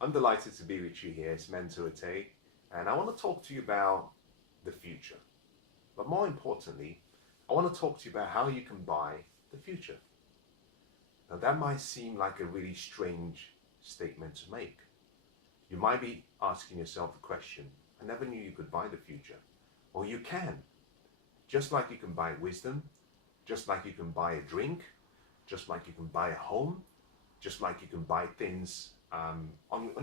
I'm delighted to be with you here. It's Mensah Oteh, and I want to talk to you about the future. But more importantly, I want to talk to you about how you can buy the future. Now, that might seem like a really strange statement to make. You might be asking yourself the question, I never knew you could buy the future. Well, you can. Just like you can buy wisdom, just like you can buy a drink, just like you can buy a home, just like you can buy things on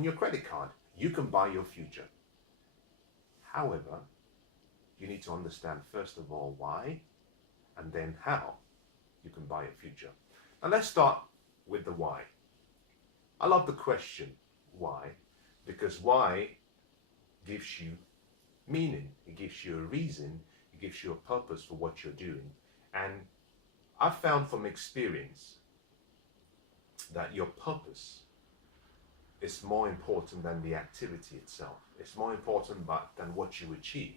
your credit card. You can buy your future. However, you need to understand first of all why and then how you can buy a future. Now let's start with the why. I love the question why, because why gives you meaning. It gives you a reason. It gives you a purpose for what you're doing. And I've found from experience that your purpose is more important than the activity itself. It's more important than what you achieve.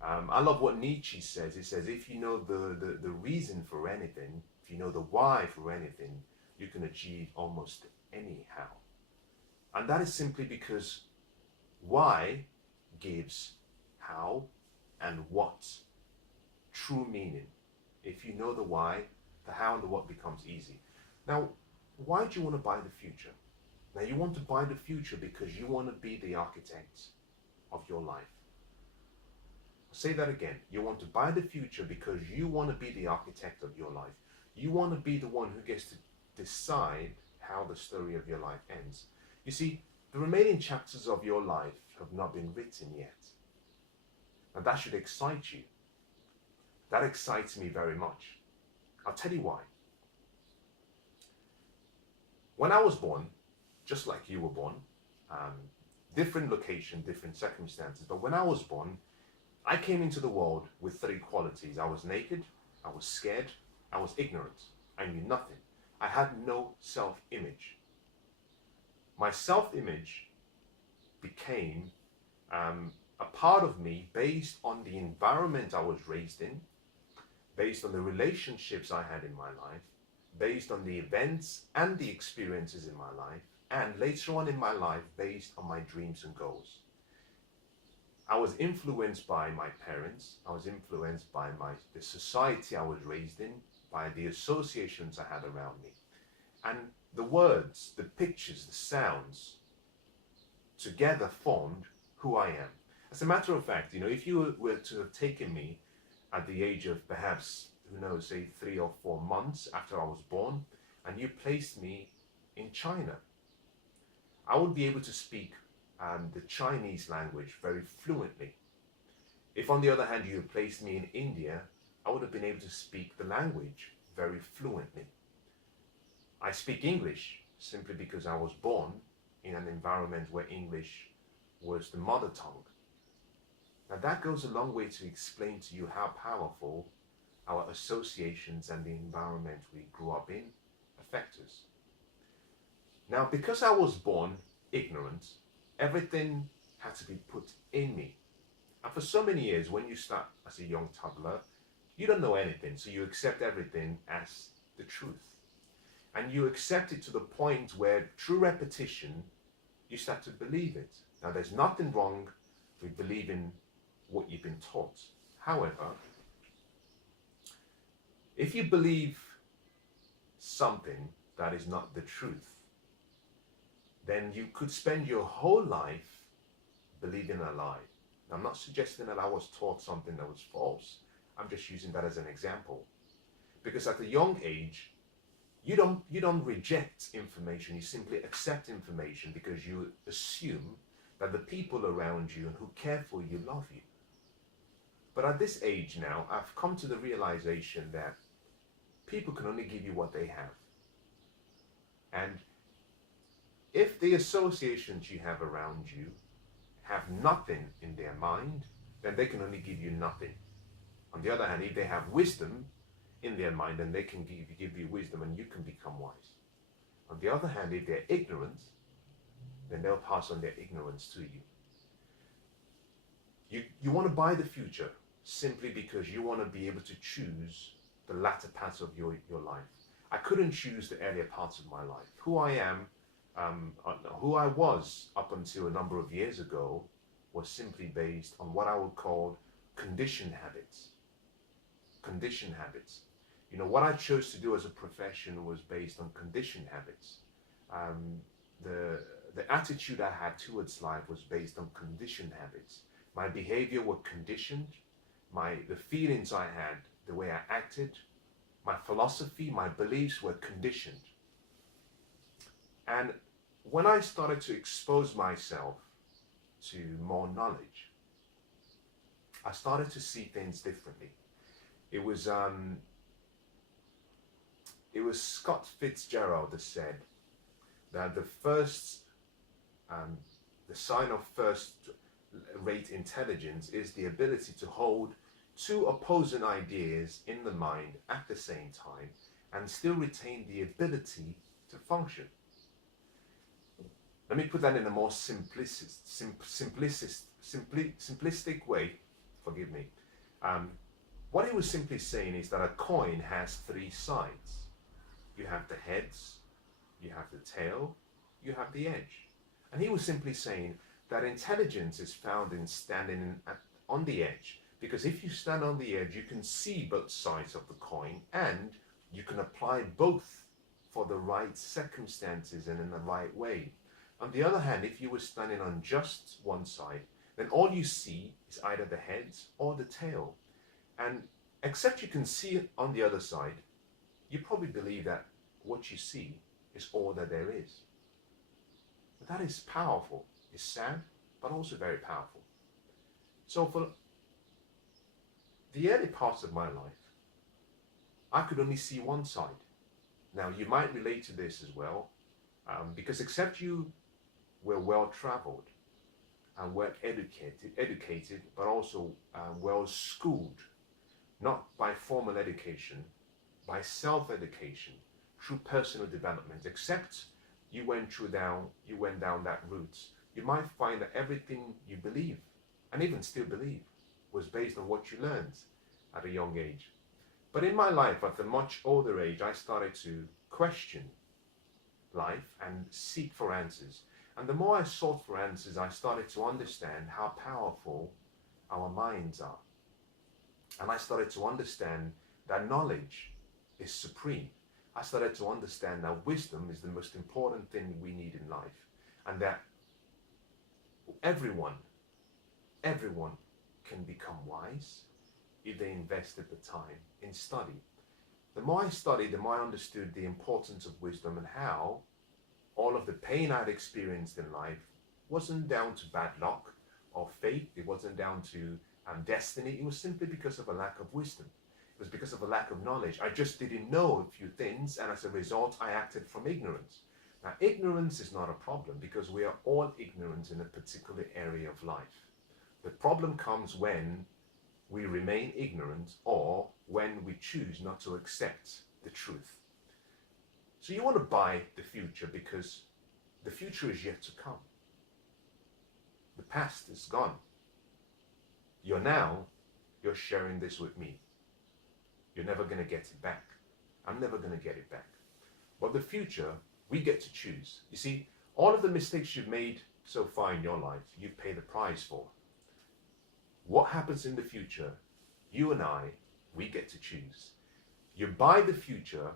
I love what Nietzsche says. He says, if you know the reason for anything, if you know the why for anything, you can achieve almost anyhow. And that is simply because why gives how and what true meaning. If you know the why, the how and the what becomes easy. Now, why do you want to buy the future? Now, you want to buy the future because you want to be the architect of your life. I'll say that again. You want to buy the future because you want to be the architect of your life. You want to be the one who gets to decide how the story of your life ends. You see, the remaining chapters of your life have not been written yet. And that should excite you. That excites me very much. I'll tell you why. When I was born, just like you were born, different location, different circumstances, but when I was born, I came into the world with three qualities. I was naked, I was scared, I was ignorant. I knew nothing. I had no self-image. My self-image became a part of me based on the environment I was raised in, based on the relationships I had in my life, based on the events and the experiences in my life, and later on in my life, based on my dreams and goals. I was influenced by my parents. I was influenced by the society I was raised in, by the associations I had around me. And the words, the pictures, the sounds together formed who I am. As a matter of fact, if you were to have taken me at the age of perhaps, who knows, say 3 or 4 months after I was born, and you placed me in China, I would be able to speak the Chinese language very fluently. If on the other hand you had placed me in India, I would have been able to speak the language very fluently. I speak English simply because I was born in an environment where English was the mother tongue. Now that goes a long way to explain to you how powerful our associations and the environment we grew up in affect us. Now, because I was born ignorant, everything had to be put in me. And for so many years, when you start as a young toddler, you don't know anything, so you accept everything as the truth. And you accept it to the point where, through repetition, you start to believe it. Now, there's nothing wrong with believing what you've been taught. However, if you believe something that is not the truth, then you could spend your whole life believing a lie. Now, I'm not suggesting that I was taught something that was false. I'm just using that as an example. Because at a young age, you don't reject information, you simply accept information because you assume that the people around you and who care for you love you. But at this age now, I've come to the realization that people can only give you what they have. And if the associations you have around you have nothing in their mind, then they can only give you nothing. On the other hand, if they have wisdom in their mind, then they can give you wisdom and you can become wise. On the other hand, if they're ignorant, then they'll pass on their ignorance to you. You want to buy the future simply because you want to be able to choose the latter parts of your life. I couldn't choose the earlier parts of my life. Who I am Who I was up until a number of years ago was simply based on what I would call conditioned habits. Conditioned habits. You know, what I chose to do as a profession was based on conditioned habits. Um, the attitude I had towards life was based on conditioned habits. My behavior were conditioned. The feelings I had, the way I acted, my philosophy, my beliefs were conditioned. And when I started to expose myself to more knowledge, I started to see things differently. It was Scott Fitzgerald that said that the sign of first-rate intelligence is the ability to hold two opposing ideas in the mind at the same time and still retain the ability to function. Let me put that in a more simplistic way. Forgive me. What he was simply saying is that a coin has three sides. You have the heads, you have the tail, you have the edge. And he was simply saying that intelligence is found in standing on the edge. Because if you stand on the edge, you can see both sides of the coin and you can apply both for the right circumstances and in the right way. On the other hand, if you were standing on just one side, then all you see is either the heads or the tail. And except you can see it on the other side, you probably believe that what you see is all that there is. But that is powerful. It's sad, but also very powerful. So for the early parts of my life, I could only see one side. Now, you might relate to this as well, because except you were well-traveled and well-educated, but also well-schooled, not by formal education, by self-education, through personal development. Except you went down that route, you might find that everything you believe, and even still believe, was based on what you learned at a young age. But in my life, at a much older age, I started to question life and seek for answers. And the more I sought for answers, I started to understand how powerful our minds are. And I started to understand that knowledge is supreme. I started to understand that wisdom is the most important thing we need in life. And that everyone can become wise if they invested the time in study. The more I studied, the more I understood the importance of wisdom and how all of the pain I'd experienced in life wasn't down to bad luck or fate. It wasn't down to destiny. It was simply because of a lack of wisdom. It was because of a lack of knowledge. I just didn't know a few things, and as a result, I acted from ignorance. Now, ignorance is not a problem because we are all ignorant in a particular area of life. The problem comes when we remain ignorant or when we choose not to accept the truth. So you want to buy the future because the future is yet to come. The past is gone. You're sharing this with me. You're never going to get it back. I'm never going to get it back. But the future, we get to choose. You see, all of the mistakes you've made so far in your life, you pay the price for. What happens in the future, you and I, we get to choose. You buy the future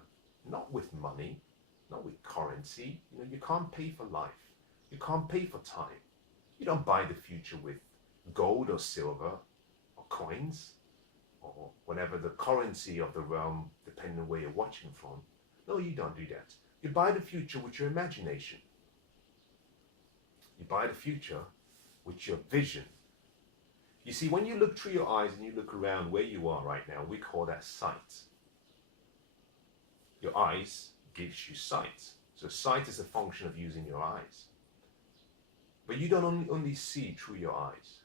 not with money, not with currency. You know, you can't pay for life. You can't pay for time. You don't buy the future with gold or silver or coins or whatever the currency of the realm, depending on where you're watching from. No, you don't do that. You buy the future with your imagination. You buy the future with your vision. You see, when you look through your eyes and you look around where you are right now, we call that sight. Your eyes gives you sight. So sight is a function of using your eyes. But you don't only see through your eyes.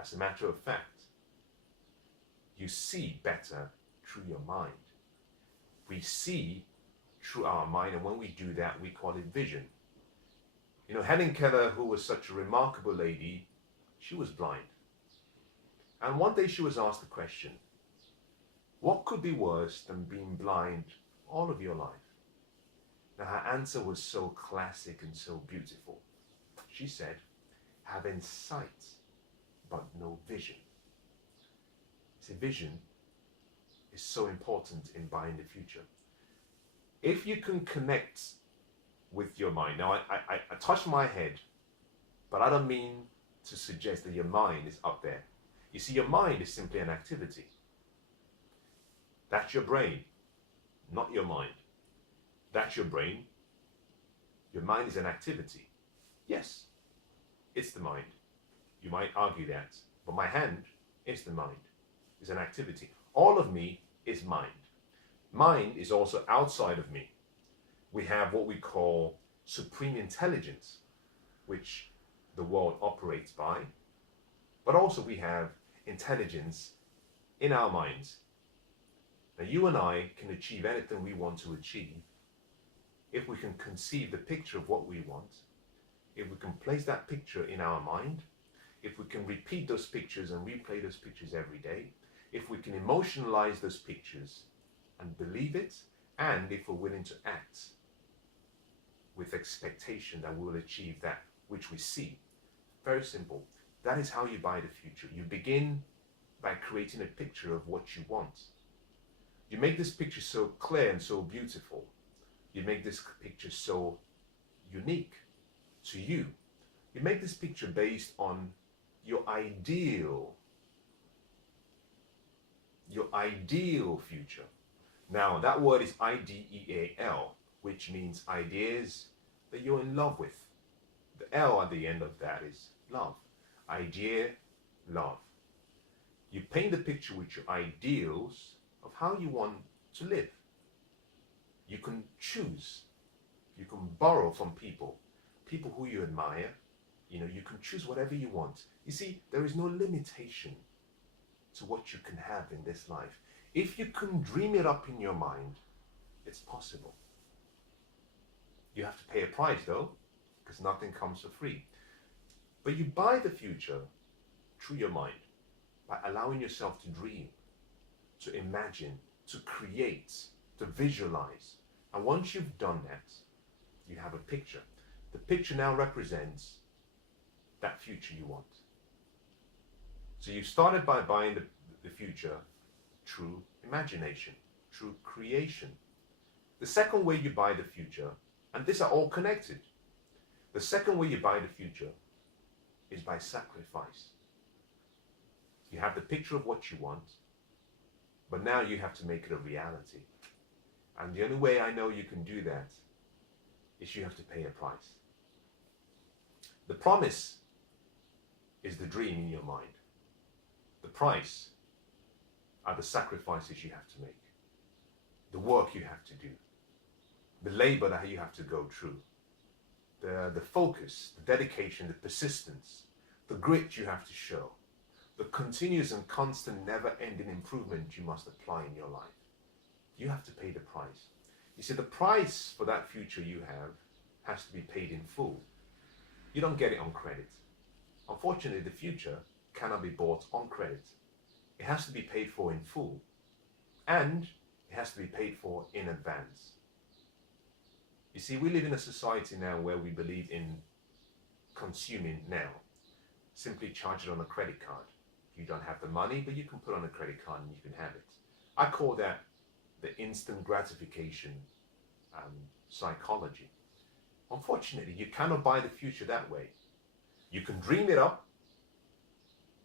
As a matter of fact, you see better through your mind. We see through our mind, and when we do that, we call it vision. You know, Helen Keller, who was such a remarkable lady, she was blind. And one day she was asked the question, what could be worse than being blind all of your life? Now, her answer was so classic and so beautiful. She said, having sight, but no vision. See, vision is so important in buying the future. If you can connect with your mind, now I touch my head, but I don't mean to suggest that your mind is up there. You see, your mind is simply an activity. That's your brain, not your mind. That's your brain. Your mind is an activity. Yes, it's the mind. You might argue that, but my hand is the mind. It's an activity. All of me is mind. Mind is also outside of me. We have what we call supreme intelligence, which the world operates by, but also we have intelligence in our minds. Now, you and I can achieve anything we want to achieve if we can conceive the picture of what we want, if we can place that picture in our mind, if we can repeat those pictures and replay those pictures every day, if we can emotionalize those pictures and believe it, and if we're willing to act with expectation that we will achieve that which we see. Very simple. That is how you buy the future. You begin by creating a picture of what you want. You make this picture so clear and so beautiful. You make this picture so unique to you. You make this picture based on your ideal future. Now, that word is ideal, which means ideas that you're in love with. The L at the end of that is love. Idea, love. You paint the picture with your ideals of how you want to live. You can choose. You can borrow from people who you admire. You can choose whatever you want. You see, there is no limitation to what you can have in this life. If you can dream it up in your mind, it's possible. You have to pay a price though, because nothing comes for free. But you buy the future through your mind by allowing yourself to dream, to imagine, to create, to visualize. And once you've done that, you have a picture. The picture now represents that future you want. So you started by buying the future through imagination, through creation. The second way you buy the future, and these are all connected, the second way you buy the future is by sacrifice. You have the picture of what you want, but now you have to make it a reality. And the only way I know you can do that is you have to pay a price. The promise is the dream in your mind. The price are the sacrifices you have to make, the work you have to do, the labor that you have to go through, the focus, the dedication, the persistence, the grit you have to show, the continuous and constant never-ending improvement you must apply in your life. You have to pay the price. You see, the price for that future you have has to be paid in full. You don't get it on credit. Unfortunately, the future cannot be bought on credit. It has to be paid for in full, and it has to be paid for in advance. You see, we live in a society now where we believe in consuming now. Simply charge it on a credit card. You don't have the money, but you can put on a credit card and you can have it. I call that the instant gratification psychology. Unfortunately, you cannot buy the future that way. You can dream it up,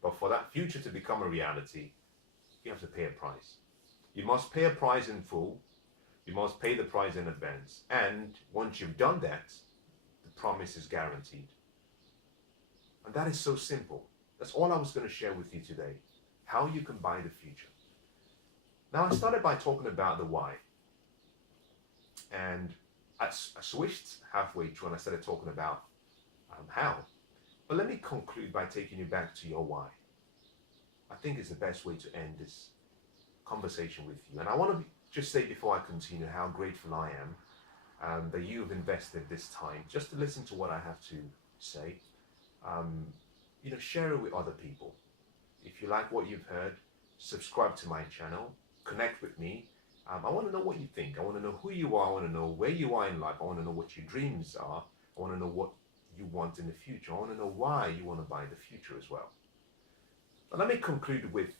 but for that future to become a reality, you have to pay a price. You must pay a price in full. You must pay the price in advance. And once you've done that, the promise is guaranteed. And that is so simple. That's all I was going to share with you today. How you can buy the future. Now, I started by talking about the why. And I switched halfway through and I started talking about how. But let me conclude by taking you back to your why. I think it's the best way to end this conversation with you. And I want to just say before I continue how grateful I am that you've invested this time just to listen to what I have to say. Share it with other people. If you like what you've heard, subscribe to my channel, connect with me, I want to know what you think. I want to know who you are. I want to know where you are in life. I want to know what your dreams are. I want to know what you want in the future. I want to know why you want to buy the future as well. But let me conclude with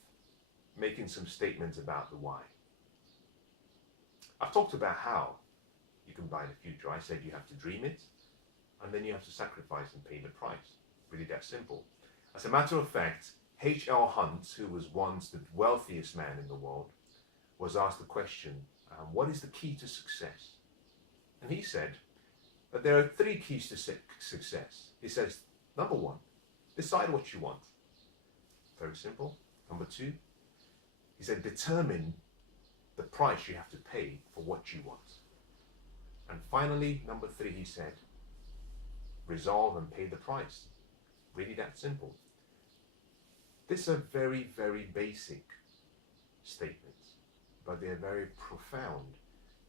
making some statements about the why. I've talked about how you can buy the future. I said you have to dream it, and then you have to sacrifice and pay the price. Really that simple. As a matter of fact, H.L. Hunt, who was once the wealthiest man in the world, was asked the question, what is the key to success? And he said that there are 3 keys to success. He says, number 1, decide what you want. Very simple. Number 2, he said, determine the price you have to pay for what you want. And finally, number 3, he said, resolve and pay the price. Really that simple. These are very, very basic statements, but they're very profound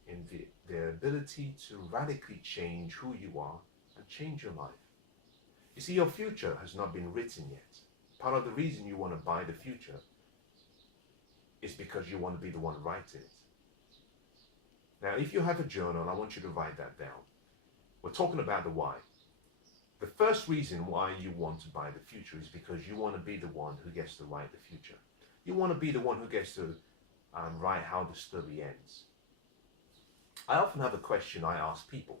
in their ability to radically change who you are and change your life. You see, your future has not been written yet. Part of the reason you want to buy the future is because you want to be the one writing it. Now, if you have a journal, I want you to write that down. We're talking about the why. The first reason why you want to buy the future is because you want to be the one who gets to write the future. You want to be the one who gets to write how the story ends. I often have a question I ask people,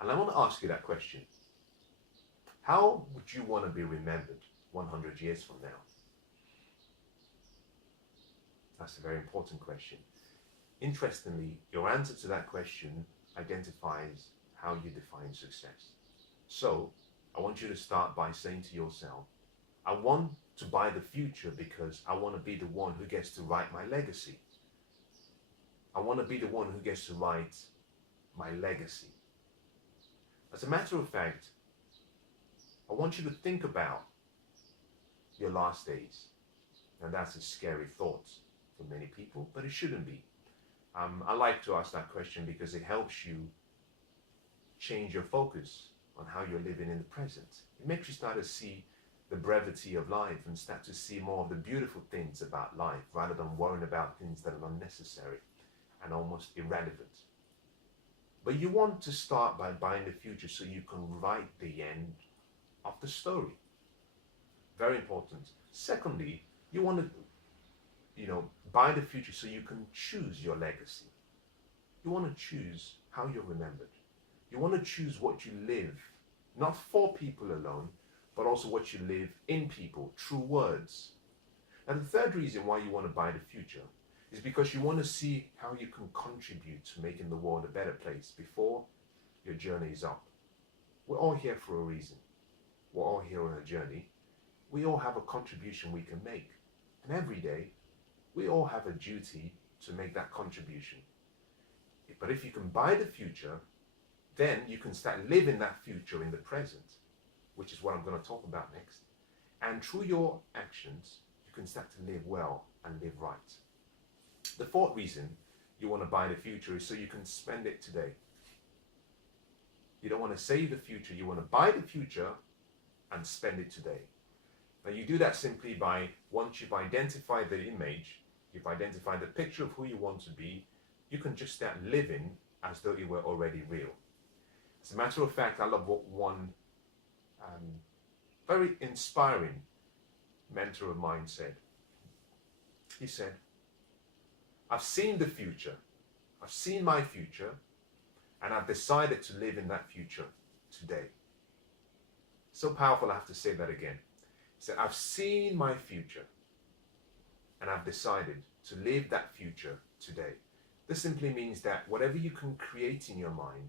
and I want to ask you that question. How would you want to be remembered 100 years from now? That's a very important question. Interestingly, your answer to that question identifies how you define success. So, I want you to start by saying to yourself, I want to buy the future because I want to be the one who gets to write my legacy. I want to be the one who gets to write my legacy. As a matter of fact, I want you to think about your last days. And that's a scary thought for many people, but it shouldn't be. I like to ask that question because it helps you change your focus on how you're living in the present. It makes you start to see the brevity of life and start to see more of the beautiful things about life rather than worrying about things that are unnecessary and almost irrelevant. But you want to start by buying the future so you can write the end of the story. Very important. Secondly, you want to buy the future so you can choose your legacy. You want to choose how you're remembered. You want to choose what you live, not for people alone, but also what you live in people, through words. And the third reason why you want to buy the future is because you want to see how you can contribute to making the world a better place before your journey is up. We're all here for a reason. We're all here on a journey. We all have a contribution we can make. And every day, we all have a duty to make that contribution. But if you can buy the future, then you can start living that future in the present, which is what I'm going to talk about next. And through your actions, you can start to live well and live right. The fourth reason you want to buy the future is so you can spend it today. You don't want to save the future, you want to buy the future and spend it today. Now you do that simply by, once you've identified the image, you've identified the picture of who you want to be, you can just start living as though it were already real. As a matter of fact, I love what one very inspiring mentor of mine said. He said, I've seen the future, I've seen my future, and I've decided to live in that future today. So powerful, I have to say that again. He said, I've seen my future, and I've decided to live that future today. This simply means that whatever you can create in your mind,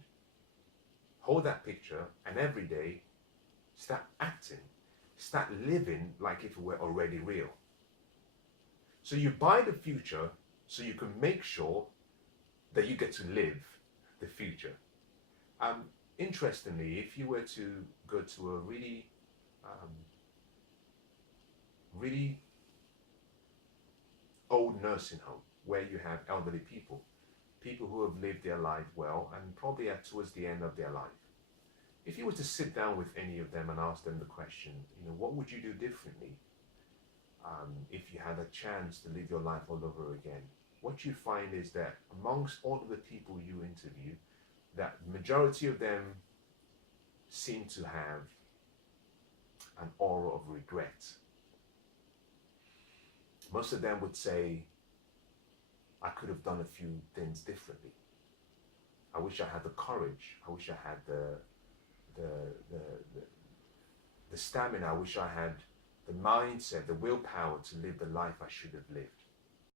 hold that picture, and every day, start acting, start living like if it were already real. So you buy the future so you can make sure that you get to live the future. Interestingly, if you were to go to a really old nursing home where you have elderly people who have lived their life well and probably are towards the end of their life. If you were to sit down with any of them and ask them the question, what would you do differently if you had a chance to live your life all over again? what you find is that amongst all of the people you interview, that the majority of them seem to have an aura of regret. Most of them would say, I could have done a few things differently. I wish I had the courage. I wish I had the stamina. I wish I had the mindset, the willpower to live the life I should have lived.